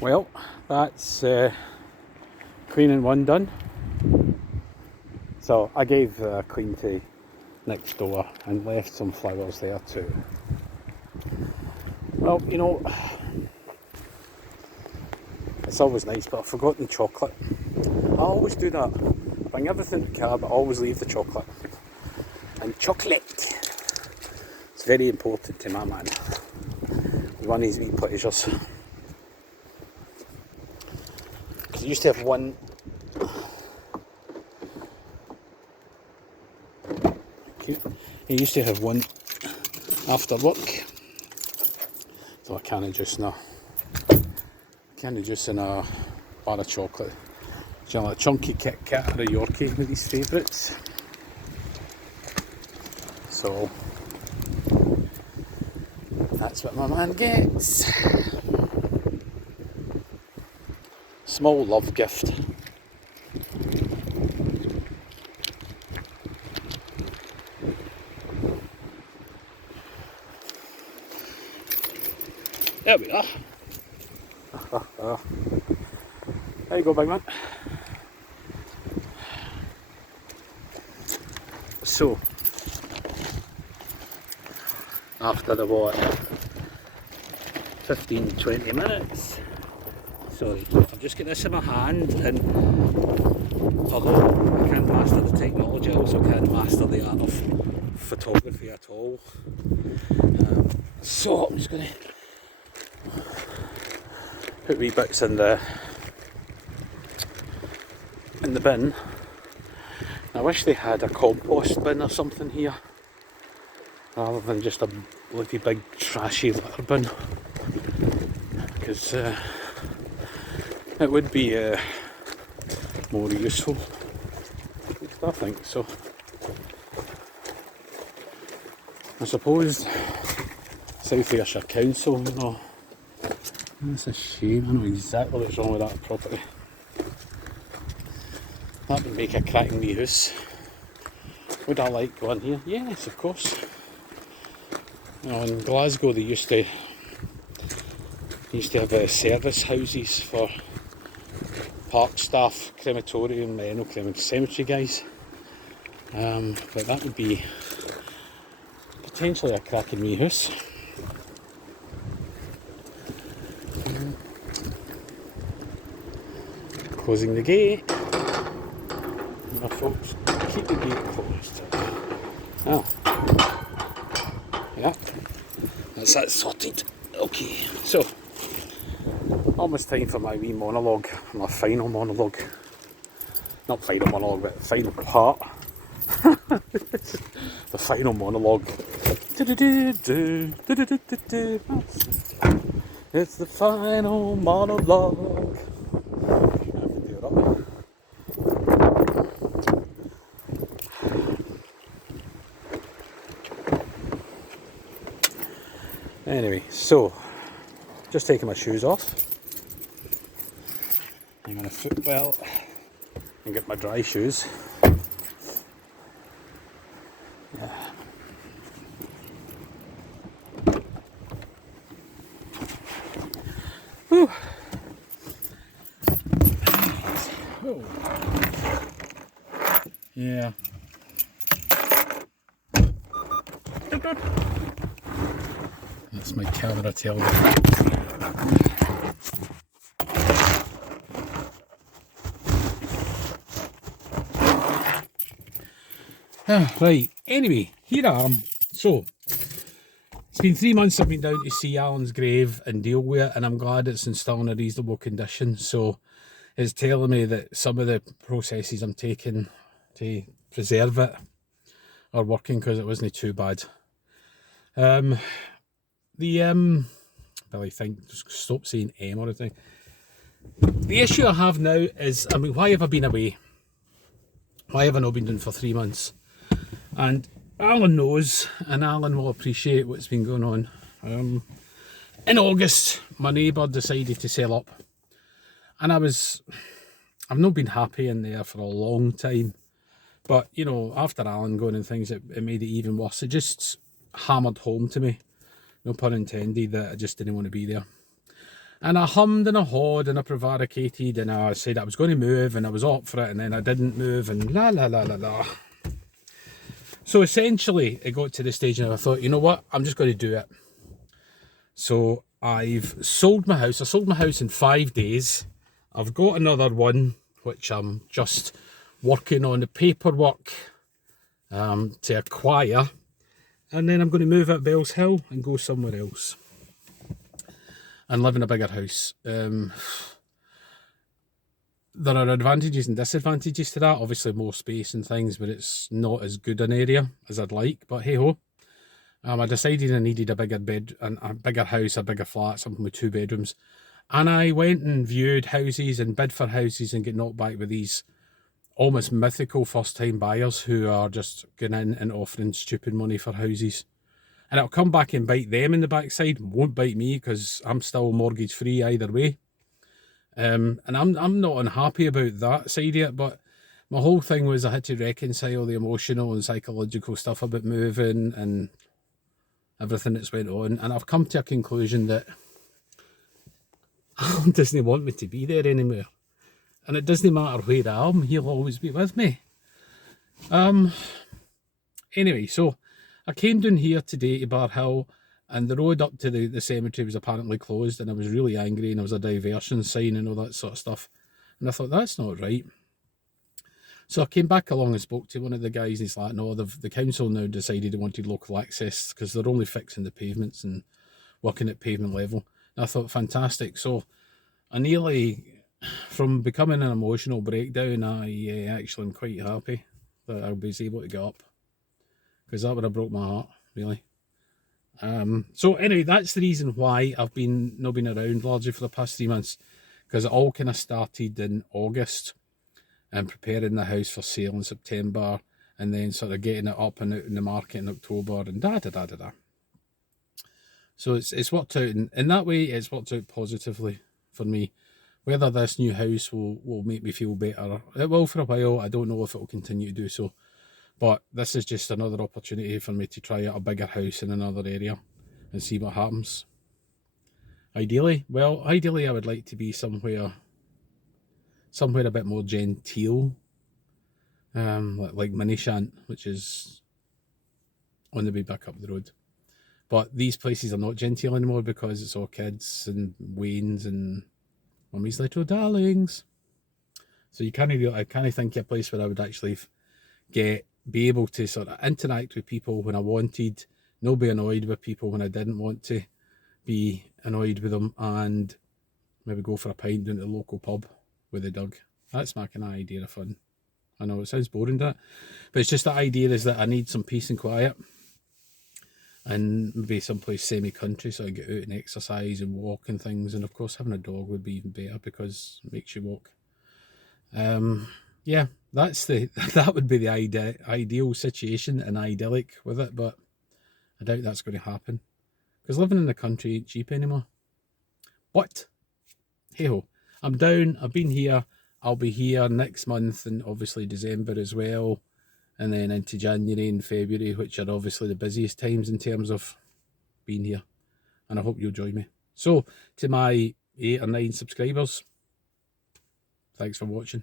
Well, that's cleaning one done. So I gave a clean to next door and left some flowers there too. Well, you know, it's always nice, but I've forgotten chocolate. I always do that. I bring everything to the car, but I always leave the chocolate. And chocolate, it's very important to my man. One of his wee pleasures. Because I used to have one. I used to have one after work. So I can't juice now. Candy juice in a bar of chocolate. Do you know, a chunky Kit Kat or a Yorkie with his favourites? So that's what my man gets. Small love gift. There we are. There you go, big man. So, after the what, 15-20 minutes, sorry, I've just got this in my hand, and although I can't master the technology, I also can't master the art of photography at all. So I'm just going to put wee bits in the bin. I wish they had a compost bin or something here, rather than just a bloody big trashy litter bin, because it would be more useful, at least I think so. I suppose South Ayrshire Council, you know, that's a shame. I know exactly what's wrong with that property. That would make a cracking wee house. Would I like one here? Yes, of course. You know, in Glasgow they used to have service houses for park staff, crematorium, no cemetery guys. But that would be potentially a cracking wee house. Closing the gate. Now folks, keep the gate closed. Oh. Yeah. That's that sorted. Okay, so almost time for my wee monologue, my final monologue. Not final monologue, but final part. The final monologue. It's the final monologue. I can do it up. Anyway, so just taking my shoes off. I'm going to foot well and get my dry shoes. Yeah. Whew. Oh. Yeah. That's my camera tailgate. Right, anyway, here I am. So, it's been 3 months I've been down to see Allan's grave and deal with it, and I'm glad it's in still in a reasonable condition. So, it's telling me that some of the processes I'm taking to preserve it are working, because it wasn't too bad. Billy, just stop saying M or anything. The issue I have now is, I mean, why have I been away? Why have I not been doing for 3 months? And Allan knows, and Allan will appreciate what's been going on. In August, my neighbour decided to sell up, and I've not been happy in there for a long time. But, you know, after Allan going and things, it made it even worse. It just hammered home to me, no pun intended, that I just didn't want to be there. And I hummed and I hawed and I prevaricated and I said I was going to move and I was up for it, and then I didn't move and la la la la la. So essentially it got to the stage and I thought, you know what, I'm just going to do it. So I've sold my house. I sold my house in 5 days. I've got another one which I'm just working on the paperwork to acquire, and then I'm going to move out Bells Hill and go somewhere else and live in a bigger house. There are advantages and disadvantages to that. Obviously more space and things, but it's not as good an area as I'd like. But hey ho, I decided I needed a bigger bed, and a bigger house, a bigger flat, something with 2 bedrooms. And I went and viewed houses and bid for houses and get knocked back with these almost mythical first-time buyers who are just going in and offering stupid money for houses. And it'll come back and bite them in the backside. Won't bite me because I'm still mortgage-free either way. And I'm not unhappy about that side of it, but my whole thing was I had to reconcile the emotional and psychological stuff about moving and everything that's went on. And I've come to a conclusion that Allan doesn't want me to be there anymore. And it doesn't matter where I am, he'll always be with me. Anyway, so I came down here today to Bar Hill, and the road up to the cemetery was apparently closed, and I was really angry, and there was a diversion sign and all that sort of stuff. And I thought, that's not right. So I came back along and spoke to one of the guys, and he's like, no, the council now decided they wanted local access because they're only fixing the pavements and working at pavement level. And I thought, fantastic. So I nearly, from becoming an emotional breakdown, I actually am quite happy that I was able to get up, because that would have broke my heart, really. So anyway, that's the reason why I've not been around largely for the past 3 months, because it all kind of started in August and preparing the house for sale in September, and then sort of getting it up and out in the market in October and da. So it's worked out in that way. It's worked out positively for me. Whether this new house will make me feel better, it will for a while. I don't know if it will continue to do so. But this is just another opportunity for me to try out a bigger house in another area and see what happens. Ideally I would like to be somewhere a bit more genteel, like Minishant, which is on the way back up the road. But these places are not genteel anymore because it's all kids and Waynes and mummy's little darlings. So I can't think of a place where I would actually be able to sort of interact with people when I wanted, not be annoyed with people when I didn't want to be annoyed with them, and maybe go for a pint down to the local pub with the dog. That's my kind of idea of fun. I know it sounds boring, that, but it's just the idea is that I need some peace and quiet, and maybe someplace semi-country so I get out and exercise and walk and things. And of course having a dog would be even better because it makes you walk. Yeah, that would be the ideal situation and idyllic with it, but I doubt that's going to happen because living in the country ain't cheap anymore. But hey ho, I'm down. I've been here. I'll be here next month and obviously December as well, and then into January and February, which are obviously the busiest times in terms of being here. And I hope you'll join me. So to my 8 or 9 subscribers, thanks for watching.